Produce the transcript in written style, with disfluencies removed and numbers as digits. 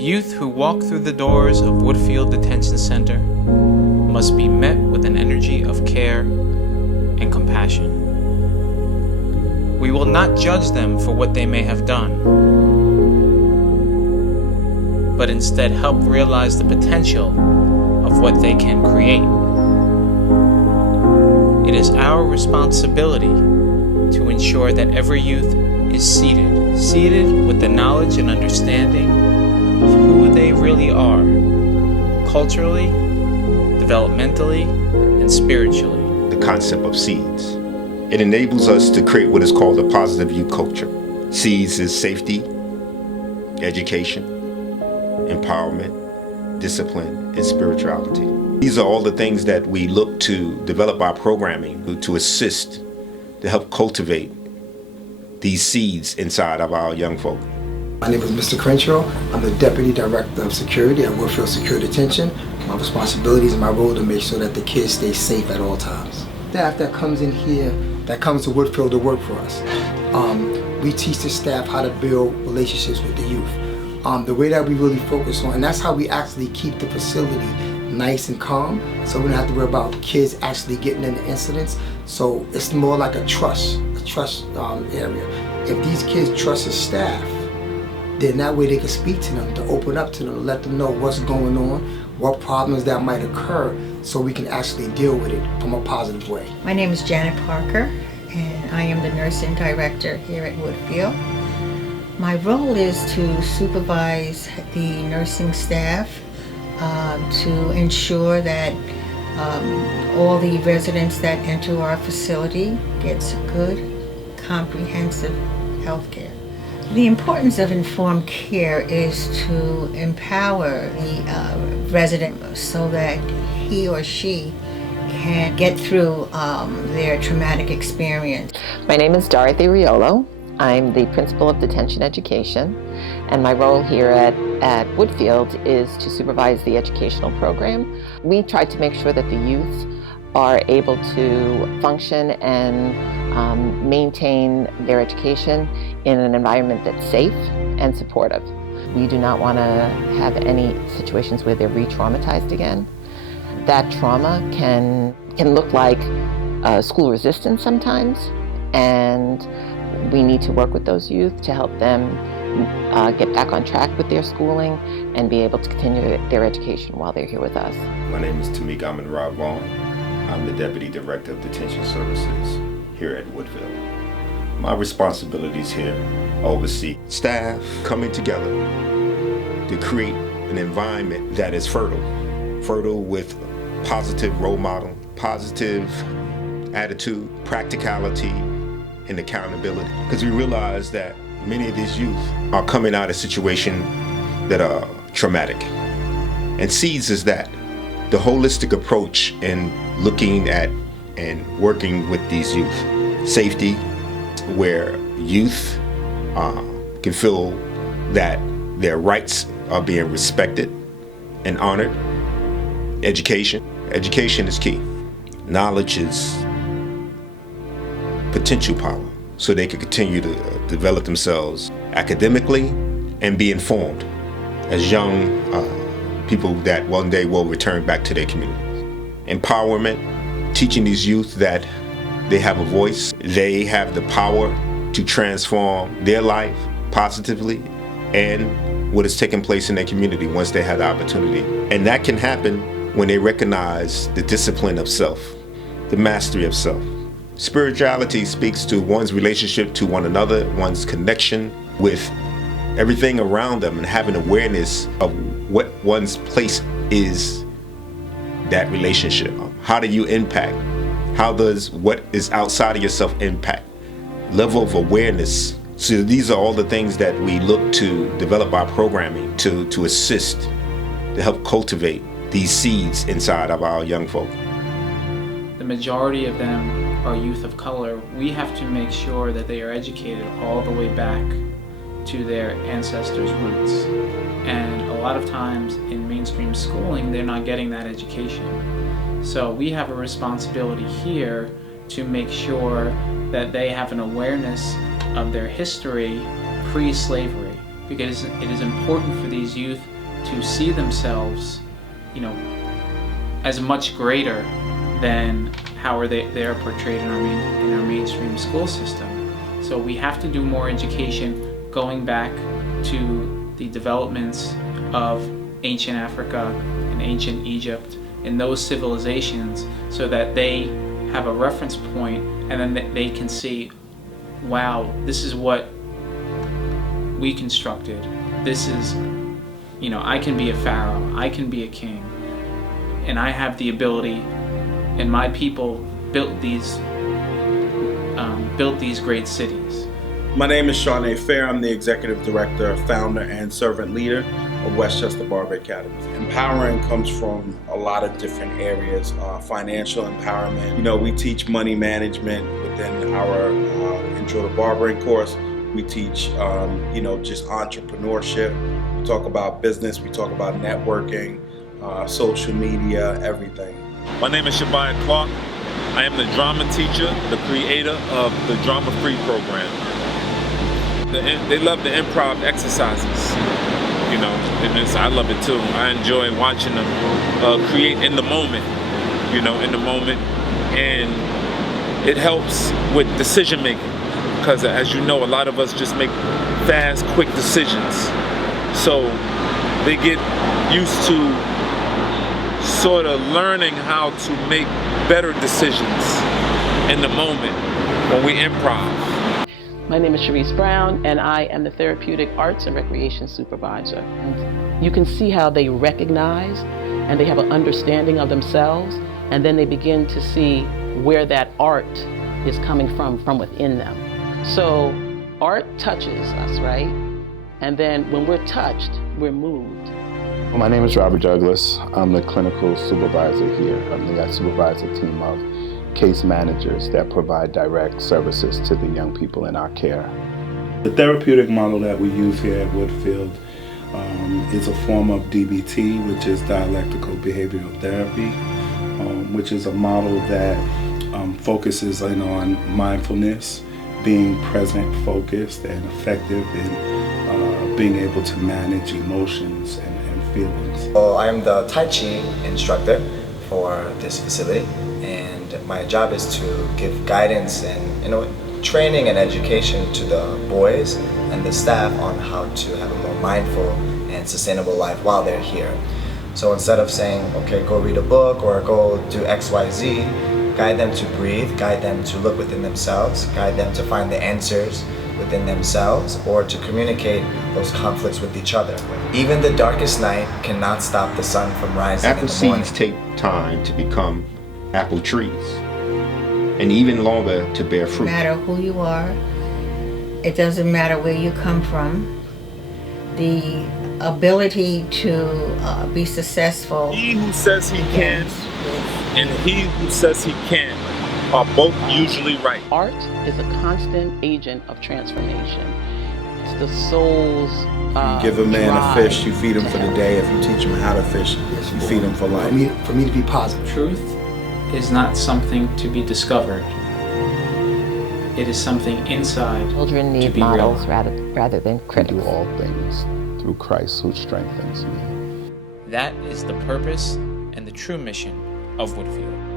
youth who walk through the doors of Woodfield Detention Center must be met with an energy of care and compassion. We will not judge them for what they may have done, but instead help realize the potential of what they can create. It is our responsibility to ensure that every youth is seated with the knowledge and understanding of who they really are, culturally, developmentally, and spiritually. The concept of seeds. It enables us to create what is called a positive youth culture. Seeds is safety, education, empowerment, discipline, and spirituality. These are all the things that we look to develop our programming to assist, to help cultivate these seeds inside of our young folk. My name is Mr. Crenshaw. I'm the Deputy Director of Security at Woodfield Secure Detention. My responsibilities and my role to make sure that the kids stay safe at all times. Staff that comes in here, that comes to Woodfield to work for us. We teach the staff how to build relationships with the youth. The way that we really focus on, and that's how we actually keep the facility nice and calm, so we don't have to worry about kids actually getting into incidents. So it's more like a trust area. If these kids trust the staff, then that way they can speak to them, to open up to them, to let them know what's going on, what problems that might occur, so we can actually deal with it from a positive way. My name is Janet Parker, and I am the nursing director here at Woodfield. My role is to supervise the nursing staff to ensure that all the residents that enter our facility gets good, comprehensive health care. The importance of informed care is to empower the resident so that he or she can get through their traumatic experience. My name is Dorothy Riolo. I'm the Principal of Detention Education, and my role here at Woodfield is to supervise the educational program. We try to make sure that the youth are able to function and maintain their education in an environment that's safe and supportive. We do not want to have any situations where they're re-traumatized again. That trauma can look like school resistance sometimes, and we need to work with those youth to help them get back on track with their schooling and be able to continue their education while they're here with us. My name is Tamik Ahmed Vaughn. I'm the Deputy Director of Detention Services here at Woodfield. My responsibilities here oversee staff coming together to create an environment that is fertile with positive role model, positive attitude, practicality, and accountability. Because we realize that many of these youth are coming out of situations that are traumatic. And SEEDS is that, the holistic approach in looking at and working with these youth. Safety, where youth can feel that their rights are being respected and honored. Education is key. Knowledge is potential power, so they can continue to develop themselves academically and be informed as young people that one day will return back to their communities. Empowerment, teaching these youth that they have a voice, they have the power to transform their life positively and what is taking place in their community once they have the opportunity. And that can happen when they recognize the discipline of self, the mastery of self. Spirituality speaks to one's relationship to one another, one's connection with everything around them, and having awareness of what one's place is, that relationship. How do you impact? How does what is outside of yourself impact? Level of awareness. So these are all the things that we look to develop our programming to assist, to help cultivate these seeds inside of our young folk. The majority of them are youth of color. We have to make sure that they are educated all the way back to their ancestors' roots. And a lot of times in mainstream schooling, they're not getting that education. So we have a responsibility here to make sure that they have an awareness of their history pre-slavery. because it is important for these youth to see themselves, as much greater than how they are portrayed in our mainstream school system. So we have to do more education going back to the developments of ancient Africa and ancient Egypt and those civilizations, so that they have a reference point, and then they can see, wow, this is what we constructed. This is, I can be a pharaoh, I can be a king, and I have the ability, and my people built these great cities. My name is Shawnee Fair. I'm the Executive Director, Founder, and Servant Leader of Westchester Barber Academy. Empowering comes from a lot of different areas. Financial empowerment. We teach money management within our Intro to Barbering course. We teach, just entrepreneurship. We talk about business. We talk about networking, social media, everything. My name is Shabbat Clark. I am the drama teacher, the creator of the Drama Free program. They love the improv exercises, and I love it too. I enjoy watching them create in the moment, and it helps with decision making, because as you know, a lot of us just make fast, quick decisions. So they get used to sort of learning how to make better decisions in the moment when we improv. My name is Sharice Brown, and I am the Therapeutic Arts and Recreation Supervisor. And you can see how they recognize and they have an understanding of themselves, and then they begin to see where that art is coming from within them. So art touches us, right? And then when we're touched, we're moved. My name is Robert Douglas. I'm the clinical supervisor here. I supervise a team of case managers that provide direct services to the young people in our care. The therapeutic model that we use here at Woodfield is a form of DBT, which is dialectical behavioral therapy, which is a model that focuses on mindfulness, being present, focused, and effective in being able to manage emotions and feelings. Well, I'm the Tai Chi instructor for this facility, and my job is to give guidance and training and education to the boys and the staff on how to have a more mindful and sustainable life while they're here. So instead of saying, okay, go read a book or go do XYZ, guide them to breathe, guide them to look within themselves, guide them to find the answers within themselves, or to communicate those conflicts with each other. Even the darkest night cannot stop the sun from rising Apple in the morning. seeds take time to become apple trees, and even longer to bear fruit. No matter who you are, it doesn't matter where you come from, the ability to be successful. He who says he can and he who says he can't are both usually right. Art is a constant agent of transformation. It's the soul's You give a man a fish, you feed him for the day. If you teach him how to fish, you feed him for life. For me to be positive. Truth is not something to be discovered. It is something inside. Children need be models real. rather than I critics. do all things through Christ who strengthens me. That is the purpose and the true mission of Woodfield.